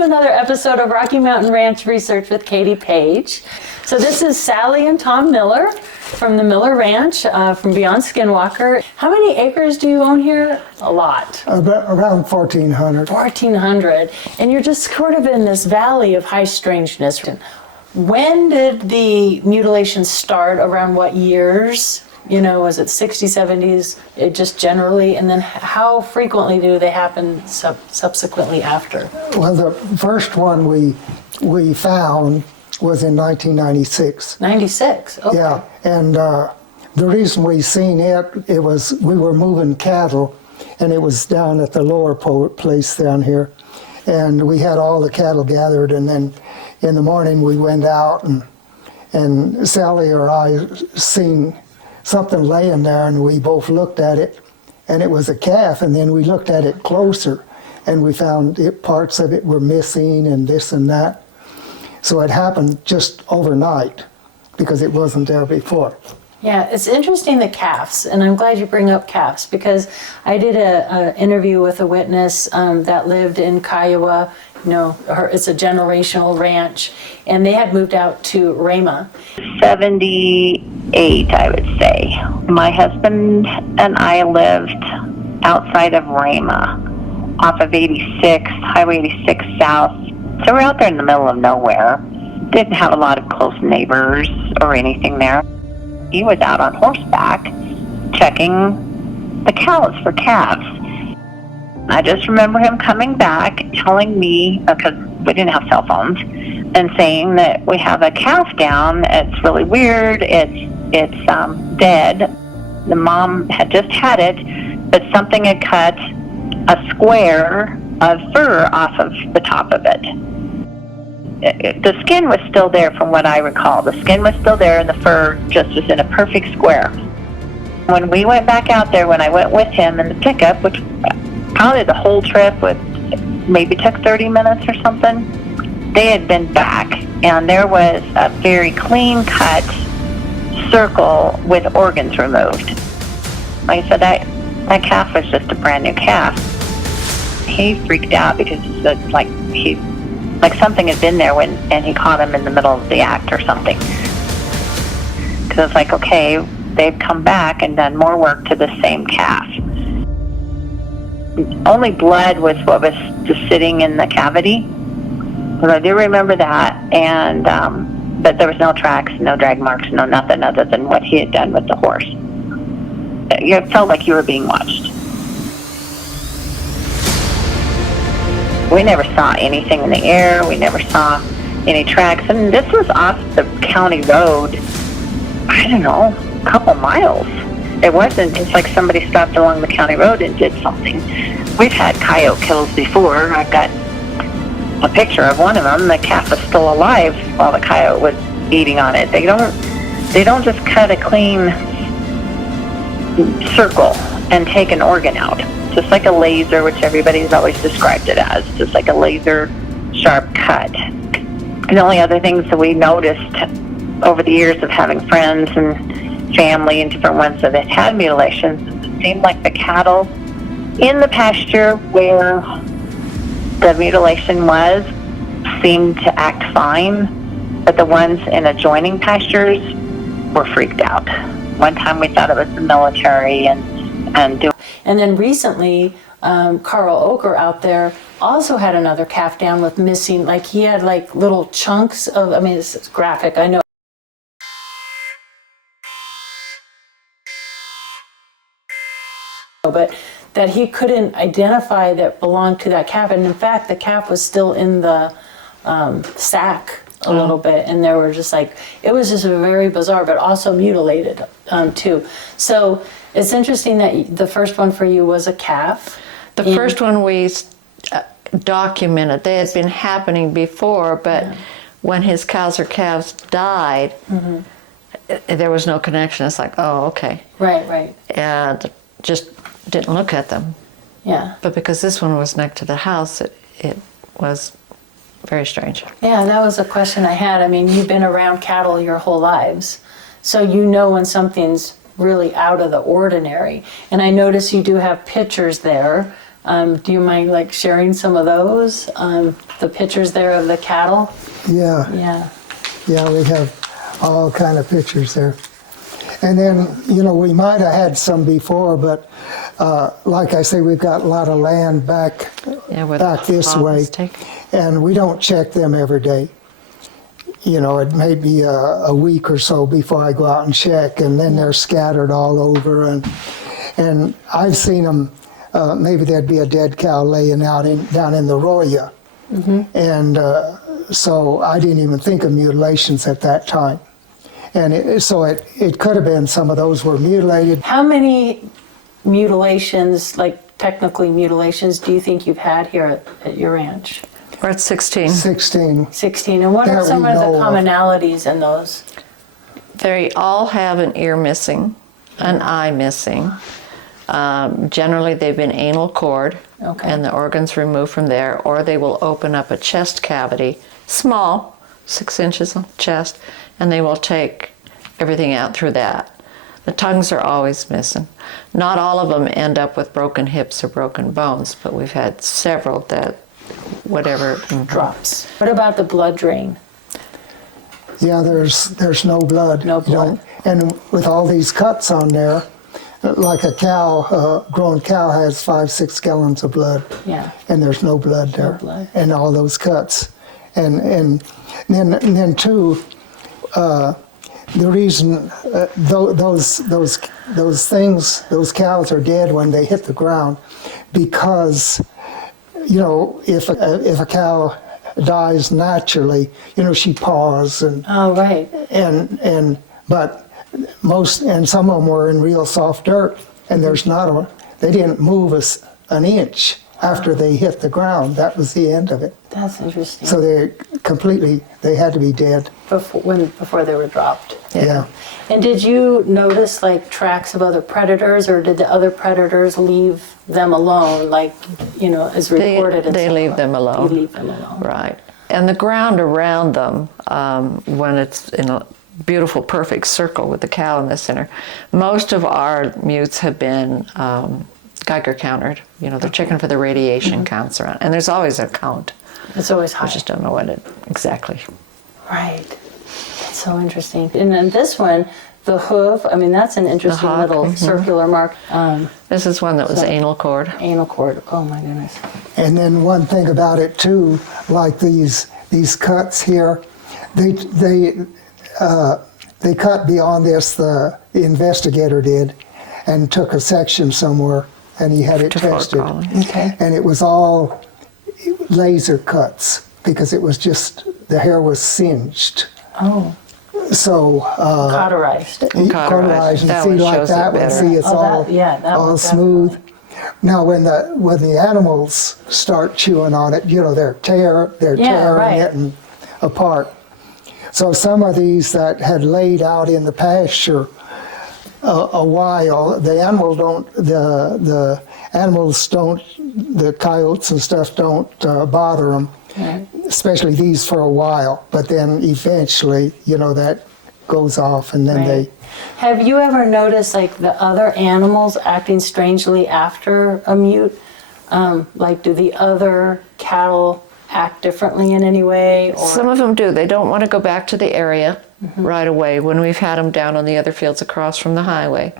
to another episode of Rocky Mountain Ranch Research with Katie Paige. So this is Sally and Tom Miller from the Miller Ranch, from Beyond Skinwalker. How many acres do you own here? A lot. Around 1,400. 1,400. And you're just sort of in this valley of high-strangeness. When did the mutilations start? Around what years? You know, was it 60s, 70s, it just generally? And then how frequently do they happen subsequently after? Well, the first one we found was in 1996. 96, okay. Yeah, and the reason we seen it was we were moving cattle, and it was down at the lower place down here. And we had all the cattle gathered, and then in the morning we went out, and Sally or I seen something laying there, and we both looked at it, and it was a calf. And then we looked at it closer, and we found parts of it were missing and this and that. So it happened just overnight because it wasn't there before. Yeah, it's interesting, the calves, and I'm glad you bring up calves, because I did an interview with a witness that lived in Kiowa. You know, it's a generational ranch, and they had moved out to Rama. 78, I would say. My husband and I lived outside of Rama, off of 86, Highway 86 South. So we're out there in the middle of nowhere. Didn't have a lot of close neighbors or anything there. He was out on horseback checking the cows for calves. I just remember him coming back, telling me, because we didn't have cell phones, and saying that we have a calf down. It's really weird. It's dead. The mom had just had it, but something had cut a square of fur off of the top of it. The skin was still there from what I recall. The skin was still there, and the fur just was in a perfect square. When we went back out there, when I went with him in the pickup, which probably the whole trip maybe took 30 minutes or something, they had been back, and there was a very clean-cut circle with organs removed. Like I said, that calf was just a brand new calf. He freaked out because he said, like something had been there and he caught him in the middle of the act or something. Because it's like, okay, they've come back and done more work to the same calf. Only blood was what was just sitting in the cavity. But I do remember that, and but there was no tracks, no drag marks, no nothing other than what he had done with the horse. You felt like you were being watched. We never saw anything in the air. We never saw any tracks. And this was off the county road, I don't know, a couple miles. It wasn't just like somebody stopped along the county road and did something. We've had coyote kills before. I've got a picture of one of them. The calf was still alive while the coyote was eating on it. They don't just cut a clean circle and take an organ out. Just like a laser, which everybody's always described it as, just like a laser sharp cut. And the only other things that we noticed over the years of having friends and family and different ones that had mutilations, it seemed like the cattle in the pasture where the mutilation was seemed to act fine, but the ones in adjoining pastures were freaked out. One time we thought it was the military And then recently, Carl Oker out there also had another calf down with missing, like he had like little chunks of, I mean, it's graphic, I know. But that he couldn't identify that belonged to that calf. And in fact, the calf was still in the sack a little bit. And there were just like, it was just very bizarre, but also mutilated too. So it's interesting that the first one for you was a calf. The first one we documented. They had been happening before, but when his cows or calves died, there was no connection. It's like, oh, okay. Right. And just didn't look at them. Yeah. But because this one was next to the house, it was very strange. Yeah, that was a question I had. I mean, you've been around cattle your whole lives, so you know when something's really out of the ordinary. And I notice you do have pictures there Do you mind like sharing some of those? The pictures there of the cattle? Yeah. Yeah. We have all kind of pictures there. And then, we might have had some before, but like I say, we've got a lot of land back this way, and we don't check them every day. It may be a week or so before I go out and check, and then they're scattered all over. And I've seen them, maybe there'd be a dead cow laying out down in the Roya. And so I didn't even think of mutilations at that time. And it could have been some of those were mutilated. How many mutilations, like technically mutilations, do you think you've had here at your ranch? We're at 16. 16. 16. And what are some of the commonalities in those? They all have an ear missing, an eye missing. Generally, they've been anal cord, and the organs removed from there, or they will open up a chest cavity, small, 6 inches of chest, and they will take everything out through that. The tongues are always missing. Not all of them end up with broken hips or broken bones, but we've had several that whatever drops. What about the blood drain? Yeah, there's no blood. No blood. And with all these cuts on there, like a cow, grown cow has 5-6 gallons of blood. Yeah. And there's no blood there. No blood. And all those cuts. And then too, the reason those things, those cows are dead when they hit the ground, because if a cow dies naturally, she paws and but some of them were in real soft dirt, and they didn't move an inch after they hit the ground. That was the end of it. That's interesting. So they had to be dead. Before they were dropped. Yeah. And did you notice like tracks of other predators, or did the other predators leave them alone, like, as reported? They leave them alone. They leave them alone. Right. And the ground around them, when it's in a beautiful, perfect circle with the cow in the center, most of our mutes have been Geiger countered. They're checking for the radiation counts around. And there's always a count. It's always high. I just don't know what it exactly. Right. That's so interesting. And then this one, the hoof, that's an interesting little circular mark. This is one that was anal cord. Anal cord. Oh my goodness. And then one thing about it too, like these cuts here, they cut beyond this. The investigator did, and took a section somewhere, and he had it tested. Okay. And it was all laser cuts, because it was just, the hair was singed. Oh. So Cauterized. Cauterized, and That see one like shows that it one, better. see it's all smooth. Now when the animals start chewing on it, they're tearing it and apart. So some of these that had laid out in the pasture a while, the coyotes and stuff don't bother them. Right. Especially these for a while, but then eventually, that goes off, and then they. Have you ever noticed like the other animals acting strangely after a mute? Like, do the other cattle act differently in any way? Or? Some of them do. They don't want to go back to the area right away. When we've had them down on the other fields across from the highway,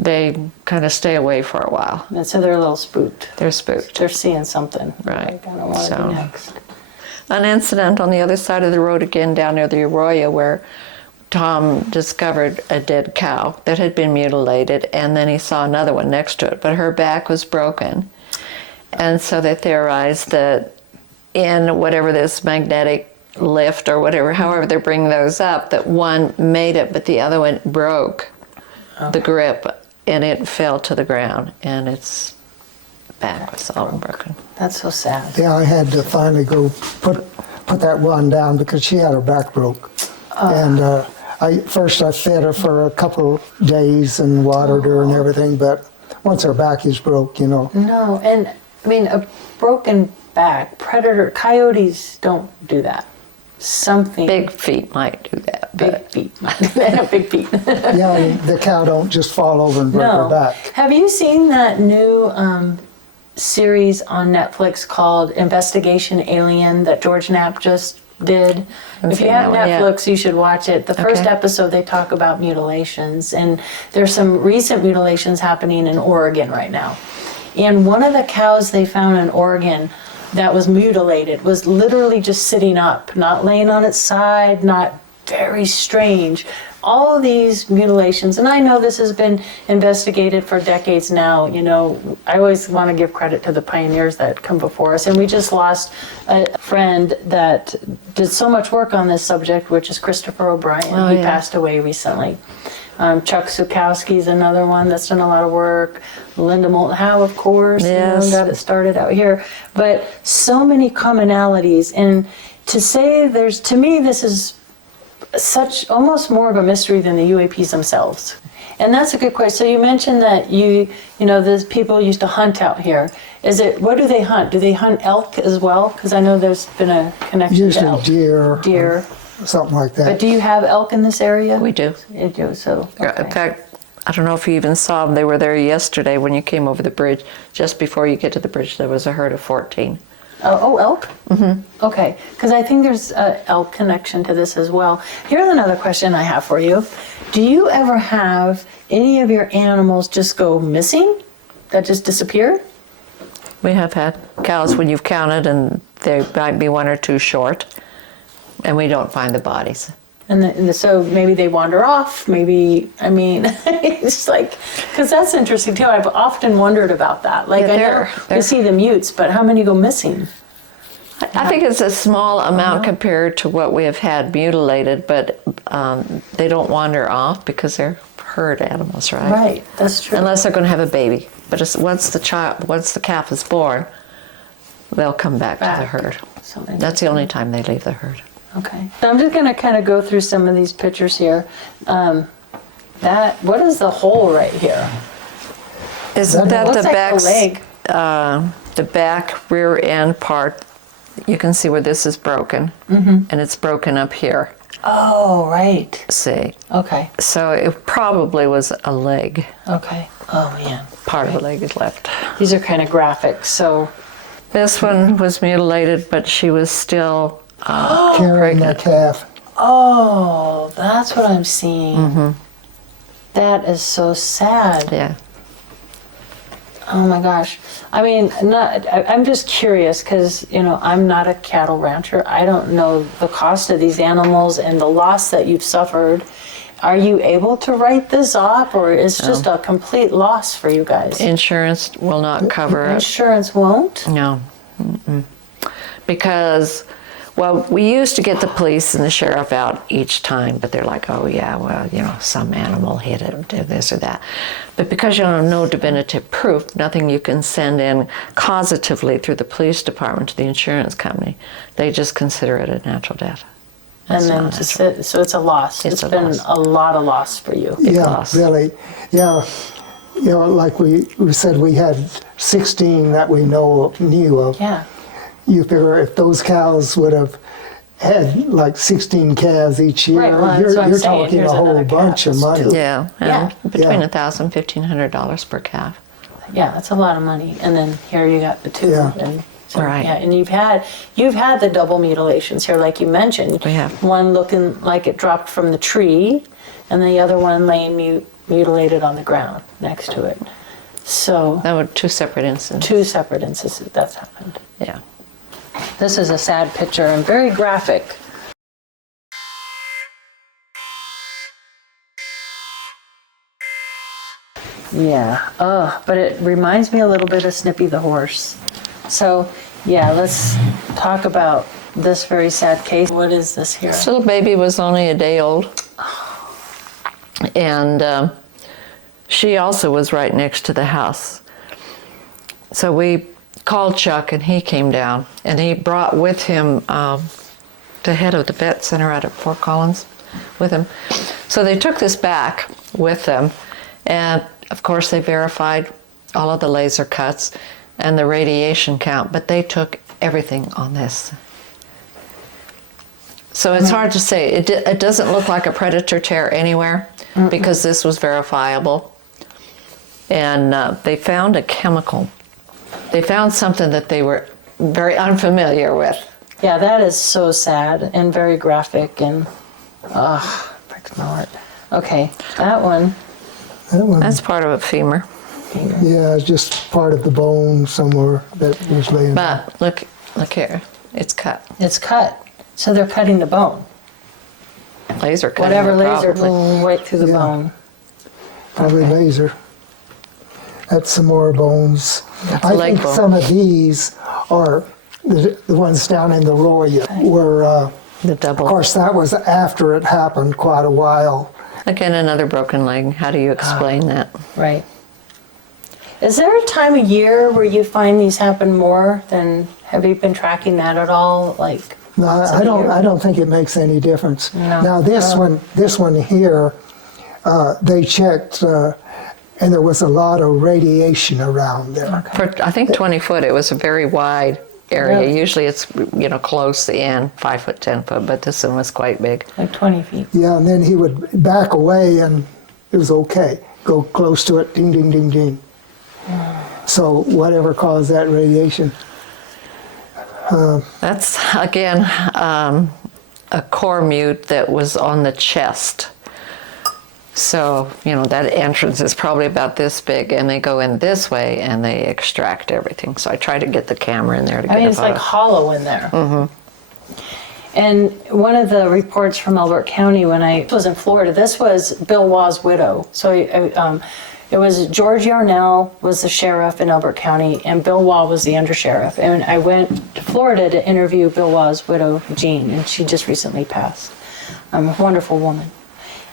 they kind of stay away for a while. And so they're a little spooked. They're spooked. They're seeing something. Right. Like, I don't want to do next. An incident on the other side of the road again, down near the Arroyo, where Tom discovered a dead cow that had been mutilated, and then he saw another one next to it, but her back was broken. And so they theorized that in whatever this magnetic lift or whatever, however they're bringing those up, that one made it, but the other one broke the grip, and it fell to the ground, and its back was all broken. That's so sad. Yeah, I had to finally go put that one down because she had her back broke. And I fed her for a couple days and watered her and everything, but once her back is broke, No, and a broken back, coyotes don't do that. Big feet might do that. Big feet. They have big feet. Yeah, and the cow don't just fall over and break her back. Have you seen that new series on Netflix called Investigation Alien that George Knapp just did. If you have Netflix, you should watch it. The first episode, they talk about mutilations, and there's some recent mutilations happening in Oregon right now. And one of the cows they found in Oregon that was mutilated was literally just sitting up, not laying on its side, not very strange. All of these mutilations, and I know this has been investigated for decades now, you know, I always want to give credit to the pioneers that come before us, and we just lost a friend that did so much work on this subject, which is Christopher O'Brien. He passed away recently. Chuck Sukowski's another one that's done a lot of work. Linda Moulton Howe, of course, you know, got it started out here. But so many commonalities, and to say there's, to me, this is such almost more of a mystery than the UAPs themselves. And that's a good question. So you mentioned that you know, the people used to hunt out here. Is it, what do they hunt? Do they hunt elk as well? Because I know there's been a connection Usually to elk. deer, something like that. But do you have elk in this area? We do. You do, so. Okay. In fact, I don't know if you even saw them. They were there yesterday when you came over the bridge. Just before you get to the bridge, there was a herd of 14. Oh, elk? Mm-hmm. Okay, because I think there's an elk connection to this as well. Here's another question I have for you. Do you ever have any of your animals just go missing? That just disappear? We have had cows when you've counted, and there might be one or two short, and we don't find the bodies. And so maybe they wander off, maybe, I mean, it's like, because that's interesting too. I've often wondered about that. Like, I know you see the mutes, but how many go missing? I think it's a small amount compared to what we have had mutilated, but they don't wander off because they're herd animals, right? Right, that's true. Unless they're going to have a baby. But once the calf is born, they'll come back to the herd. That's the only time they leave the herd. Okay. So I'm just going to kind of go through some of these pictures here. What is the hole right here? Isn't that the like back? The leg. The back rear end part. You can see where this is broken, and it's broken up here. Oh, right. See. Okay. So it probably was a leg. Okay. Oh man. Part of the leg is left. These are kind of graphic. So this one was mutilated, but she was still carrying the calf. Oh, that's what I'm seeing. That is so sad. Yeah. Oh my gosh. I mean, I'm just curious because, you know, I'm not a cattle rancher. I don't know the cost of these animals and the loss that you've suffered. Are you able to write this off, or is just a complete loss for you guys? Insurance will not cover it. Insurance won't? No. Because, well, we used to get the police and the sheriff out each time, but they're like, oh yeah, well, you know, some animal hit it, did this or that. But because you have no definitive proof, nothing you can send in causatively through the police department to the insurance company, they just consider it a natural death. And then so it's a loss. It's been a lot of loss for you. Yeah, really. Yeah. You know, like we said, we had 16 that we knew of. Yeah. You figure if those cows would have had like 16 calves each year, Right, well, that's what I'm you're saying. talking Here's a whole another bunch calf. of money. Yeah, Yeah. between Yeah. $1,000 and $1,500 per calf. Yeah, that's a lot of money. And then here you got the two. Yeah. And so, Right. Yeah, and you've had the double mutilations here, like you mentioned. We have. One looking like it dropped from the tree, and the other one laying mutilated on the ground next to it. So That were two separate incidents. two separate instances that's happened. Yeah. This is a sad picture and very graphic. Yeah, but it reminds me a little bit of Snippy the horse. So, yeah, let's talk about this very sad case. What is this here? This little baby was only a day old. And she also was right next to the house. So we called Chuck, and he came down, and he brought with him the head of the vet center out at Fort Collins with him. So they took this back with them, and of course they verified all of the laser cuts and the radiation count, but they took everything on this. So it's hard to say. It doesn't look like a predator tear anywhere because this was verifiable. And they found a chemical they found something that they were very unfamiliar with. Yeah, that is so sad and very graphic and, breaks my heart. Okay, that one. That one, That's part of a femur. yeah, it's just part of the bone somewhere that was laying. But look here, it's cut. It's cut. So they're cutting the bone. Laser cutting. Whatever it laser, probably. right through the Yeah. bone. Probably laser. That's some more bones. I leg think bone. some of these are the ones down in the Roya were, The of double. course, that was after it happened quite a while. Again, another broken leg. How do you explain that? Right. Is there a time of year where you find these happen more than, have you been tracking that at all? Like, No, once I a don't. year? I don't think it makes any difference. No. Now this one here, they checked, and there was a lot of radiation around there. For I think 20 foot, it was a very wide area. Really? Usually it's close in 5 foot, 10 foot, but this one was quite big. Like 20 feet. Yeah, and then he would back away, and it was okay. Go close to it, ding, ding, ding, ding. So whatever caused that radiation. That's again a core mute that was on the chest. So that entrance is probably about this big, and they go in this way and they extract everything. So I try to get the camera in there to get I mean, a it's photo. like hollow in there. And one of the reports from Elbert County when I was in Florida, this was Bill Waugh's widow. So it was George Yarnell was the sheriff in Elbert County, and Bill Waugh was the undersheriff. And I went to Florida to interview Bill Waugh's widow, Jean, and she just recently passed. A wonderful woman.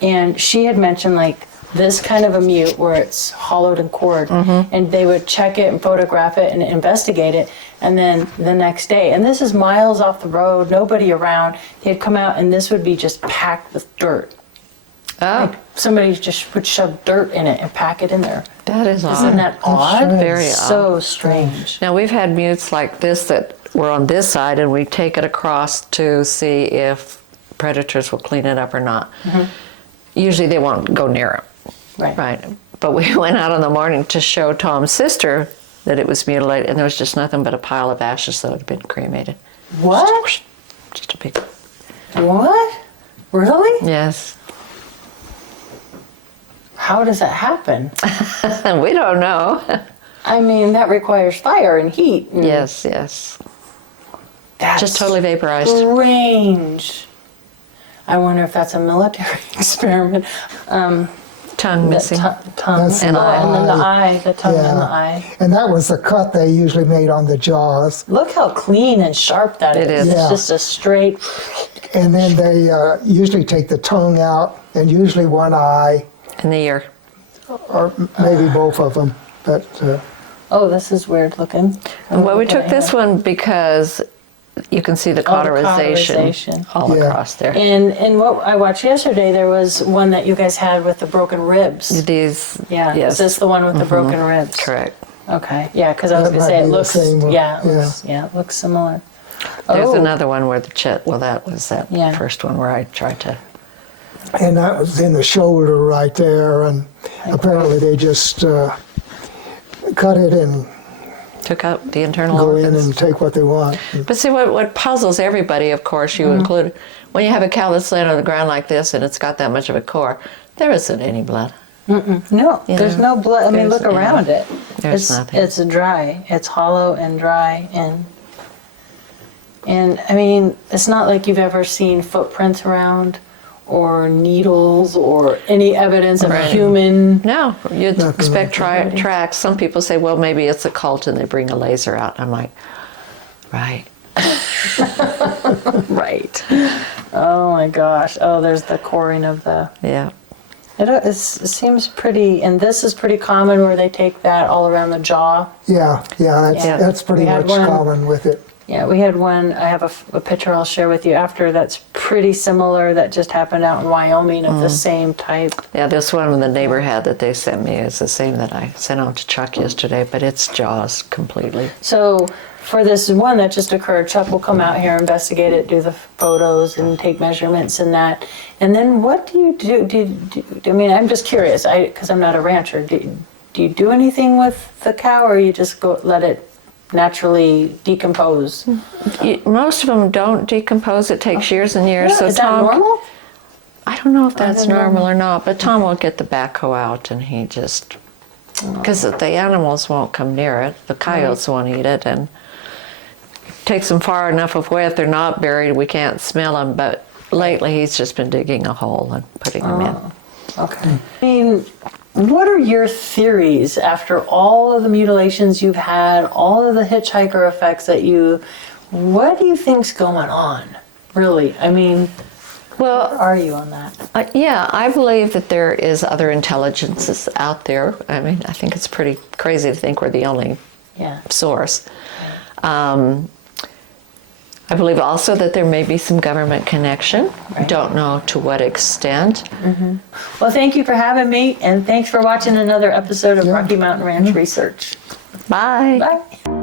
And she had mentioned like this kind of a mute where it's hollowed and cored, and they would check it and photograph it and investigate it, and then the next day, and this is miles off the road, nobody around, they'd come out and this would be just packed with dirt. Oh, Somebody just would shove dirt in it and pack it in there. that is Isn't odd. that odd? strange. Very odd. So strange. Now we've had mutes like this that were on this side, and we take it across to see if predators will clean it up or not. Usually they won't go near it. Right. But we went out in the morning to show Tom's sister that it was mutilated, and there was just nothing but a pile of ashes that had been cremated. What? Just a big. What? Really? Yes. How does that happen? We don't know. I mean, that requires fire and heat. And Yes. that's Just totally vaporized. strange. I wonder if that's a military experiment. Tongue The missing. tongue That's And the eye. and then the eye, the tongue and the Yeah. eye. And that was the cut they usually made on the jaws. Look how clean and sharp that It is. is. It's Yeah. just a straight. And then they usually take the tongue out, and usually one eye, In the ear. or maybe both of them. But Oh, this is weird looking. Well, we took this one because you can see the cauterization cauterization. all Yeah. across there. And what I watched yesterday, there was one that you guys had with the broken ribs. These. Yeah. Yes. Is this the one with the broken ribs? Correct. Okay. Yeah, because I was That gonna might say be it the looks. same one. Yeah. It Yeah. looks, yeah. It looks similar. There's Oh. another one where the chest. Well, that was that Yeah. first one where I tried to. and that was in the shoulder right there, and apparently they just cut it and Took out the internal go in organs. and take what they want. But see, what puzzles everybody, of course, you included, when you have a cow that's laying on the ground like this and it's got that much of a core, there isn't any blood. No, Yeah. there's no blood. I mean, There's- look around it. There's it's, nothing. It's dry. It's hollow and dry, and I mean, it's not like you've ever seen footprints around, or needles, or any evidence of a Right. human. No, you'd Nothing expect like tracks. Some people say, well, maybe it's a cult and they bring a laser out. I'm like, right. Right. Oh my gosh! Oh, there's the coring of the. Yeah. It seems pretty, and this is pretty common where they take that all around the jaw. Yeah, Yeah. that's pretty We had much one- common with it. Yeah, we had one. I have a picture I'll share with you after that's pretty similar that just happened out in Wyoming of the same type. Yeah, this one the neighbor had that they sent me is the same that I sent out to Chuck yesterday, but it's jaws completely. So for this one that just occurred, Chuck will come out here, investigate it, do the photos, and take measurements and that. And then what do you do? I mean, I'm just curious, because I'm not a rancher. Do you do anything with the cow, or you just go let it naturally decompose. Most of them don't decompose. It takes years and years. Yeah, is that normal? I don't know if that's don't know. normal or not, but Tom will get the backhoe out and he just, because the animals won't come near it, the coyotes won't eat it, and takes them far enough away. If they're not buried, we can't smell them, but lately he's just been digging a hole and putting them in. Okay. I mean, what are your theories after all of the mutilations you've had, all of the hitchhiker effects that what do you think's going on, really? I mean, Well, where are you on that? yeah, I believe that there is other intelligences out there. I mean, I think it's pretty crazy to think we're the only Yeah. source. I believe also that there may be some government connection. Right. Don't know to what extent. Well, thank you for having me, and thanks for watching another episode of Rocky Mountain Ranch Research. Bye. Bye.